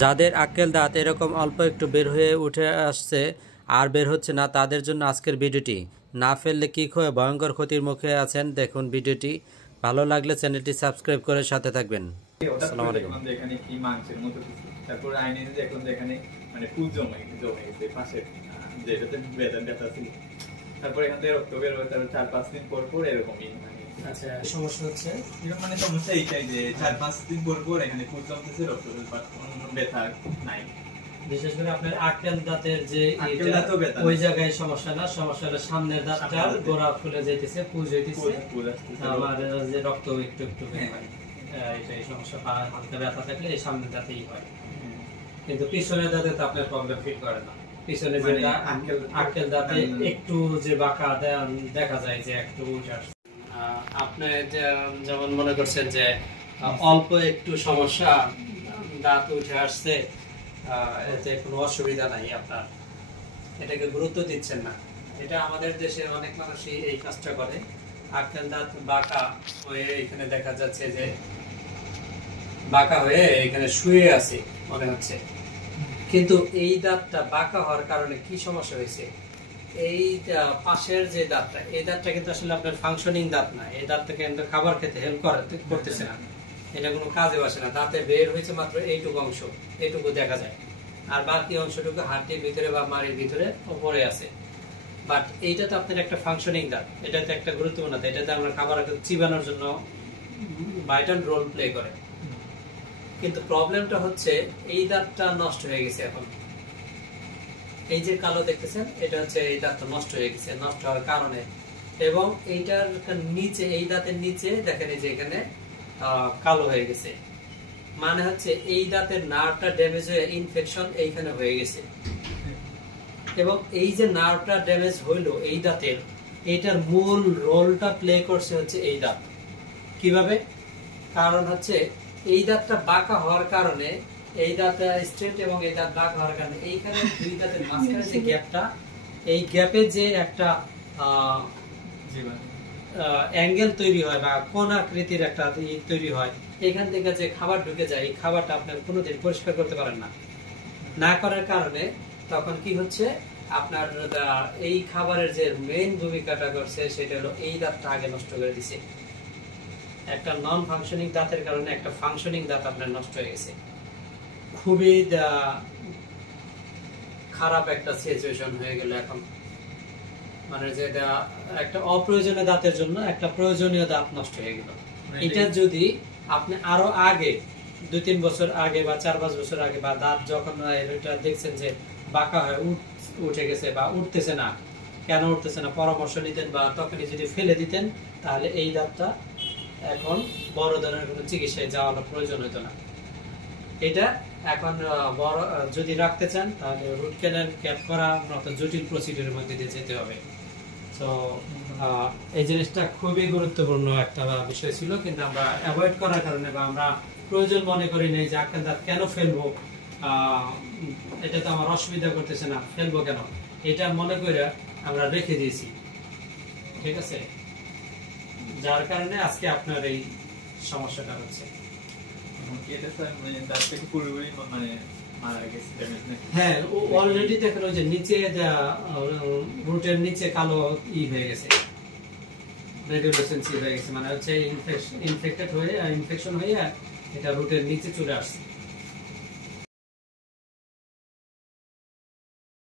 যাদের আক্কেল দাঁত এরকম অল্প একটু বের হয়ে উঠে আসছে আর বের হচ্ছে না, তাদের জন্য আজকের ভিডিওটি। না ফেললে কি ভয়ঙ্কর ক্ষতির মুখে আছেন, দেখুন ভিডিওটি। ভালো লাগলে চ্যানেলটি সাবস্ক্রাইব করে সাথে থাকবেন। আসসালামু আলাইকুম। এখানে কি মাংসের মতো কিছু, তারপর আইনে দেখলাম যে এখানে মানে খুব জমে গেছে পাশে, যেটাতে ব্যথা ছিল। তারপর এখান থেকে রক্ত বের হয়, তারপর 4-5 দিন পর পর এরকমই মানে আচ্ছা সমস্যা হচ্ছে মানে সমস্যা এইটাই যে 4-5 দিন পর পর এখানে খুব জমতেছে, রক্ত বের হয়, অন্য ব্যথা নাই। বিশেষ করে আপনার আক্কেল দাঁতের যে ওই জায়গায় সমস্যা না, সমস্যা হলো সামনের দাঁতটার গোড়া ফুলে যাইতেছে, পুজ হইতেছে, আমার যে রক্ত একটু একটু বের হয়, এটাই সমস্যা। হালকা ব্যথা থাকলে এই সামনের দাঁতেই হয়, কিন্তু পিছনের দাঁতে তো আপনার প্রবলেম ফিল করে না। পিছনে যে আক্কেল দাঁতে একটু যে বাঁকা দেখা যায় যে একটু উঠে আসছে। আপনি যেমন মনে করছেন যে অল্প একটু সমস্যা, দাঁত উঠে আসছে, এতে কোনো অসুবিধা নাই, আপনার এটাকে গুরুত্ব দিচ্ছেন না। এটা আমাদের দেশে অনেক মানুষই এই কাজটা করে। আক্কেল দাঁত বাঁকা হয়ে এখানে দেখা যাচ্ছে যে বাঁকা হয়ে এখানে শুয়ে আছে মনে হচ্ছে, কিন্তু এই দাঁতটা বাঁকা হওয়ার কারণে কি সমস্যা হয়েছে, এই পাশের যে দাঁতটা, এই দাঁতটা কিন্তু আসলে আপনার ফাংশনিং দাঁত না। এই দাঁতটা কিন্তু খাবার খেতে হেল্প করতেছে না, এটা কোনো কাজে আসে না। দাঁতে বের হয়েছে মাত্র এইটুকু অংশ, এইটুকু দেখা যায়, আর বাকি অংশটুকু হাড়টির ভিতরে বা মাড়ির ভিতরে উপরে আছে। বাট এইটা তো আপনার একটা ফাংশনিং দাঁত, এটা তো একটা গুরুত্বপূর্ণ দাঁত, এটাতে আমরা খাবার চিবানোর জন্য ভাইটাল রোল প্লে করে। কিন্তু প্রবলেমটা হচ্ছে এই দাঁতটা নষ্ট হয়ে গেছে এখন। এই যে কালো দেখতেছেন, এটা হচ্ছে এই দাঁতটা নষ্ট হয়ে গেছে, নষ্ট হওয়ার কারণে। এবং এইটার নিচে, এই দাঁতের নিচে দেখেন এই যে এখানে কালো হয়ে গেছে, মানে হচ্ছে এই দাঁতের নার্ভটা ড্যামেজ হয়ে ইনফেকশন এইখানে হয়ে গেছে। এবং এই যে নার্ভটা ড্যামেজ হইলো এই দাঁতের, এইটার মূল রোলটা প্লে করছে হচ্ছে এই দাঁত। কিভাবে? কারণ হচ্ছে এই দাঁতটা বাঁকা হওয়ার কারণে, এই দাঁতটা স্ট্রেট এবং এই দাঁত বাঁকা হওয়ার কারণে এইখানে দুই দাঁতের মাঝখানে যে গ্যাপটা, এই গ্যাপে যে একটা অ্যাঙ্গেল তৈরি হয় বা কোন আকৃতির একটা তৈরি হয়, এখান থেকে যে খাবার ঢুকে যায়, এই খাবারটা আপনার কোনোদিন পরিষ্কার করতে পারেন না। না করার কারণে তখন কি হচ্ছে, আপনার এই খাবারের যে মেইন ভূমিকাটা করছে সেটা হলো এই দাঁতটা আগে নষ্ট করে দিছে। একটা নন ফাংশনিং দাঁতের কারণে একটা ফাংশনিং দাঁত আপনার নষ্ট হয়ে গেছে। খুবই খারাপ একটা সিচুয়েশন হয়ে গেল এখন। মানে যে একটা অপ্রয়োজনীয় দাঁতের জন্য একটা প্রয়োজনীয় দাঁত নষ্ট হয়ে গেল। এটা যদি আপনি আরো আগে 2-3 বছর আগে বা 4-5 বছর আগে, বা দাঁত যখন এটা দেখছেন যে বাঁকা হয়ে উঠে গেছে বা উঠতেছে না, কেন উঠতেছে না পরামর্শ নিতেন বা তখনই যদি ফেলে দিতেন, তাহলে এই দাঁতটা এখন বড় ধরনের কোনো চিকিৎসায় যাওয়ার প্রয়োজন হতো না। এটা এখন বড় যদি রাখতে চান তাহলে রুট ক্যানাল ক্যাপ করা মতো জটিল প্রসিডিউরের মধ্যে দিয়ে যেতে হবে। তো এই জিনিসটা খুবই গুরুত্বপূর্ণ একটা বিষয় ছিল, কিন্তু আমরা অ্যাভয়েড করার কারণে বা আমরা প্রয়োজন মনে করি নাই যে আক্কেল দাঁত কেন ফেলবো, এটা তো আমার অসুবিধা করতেছে না, ফেলবো কেন, এটা মনে করে আমরা রেখে দিয়েছি। ঠিক আছে, যার কারণে আজকে আপনার এই সমস্যাটা হচ্ছে। হ্যাঁ, অলরেডি দেখেন ওই যে নিচে রুটের নিচে কালো হয়ে গেছে, রেডিওলেসেন্সি হয়ে গেছে, মানে হচ্ছে ইনফেক্টেড হয়ে ইনফেকশন হয়ে এটা রুটের নিচে চলে আসছে।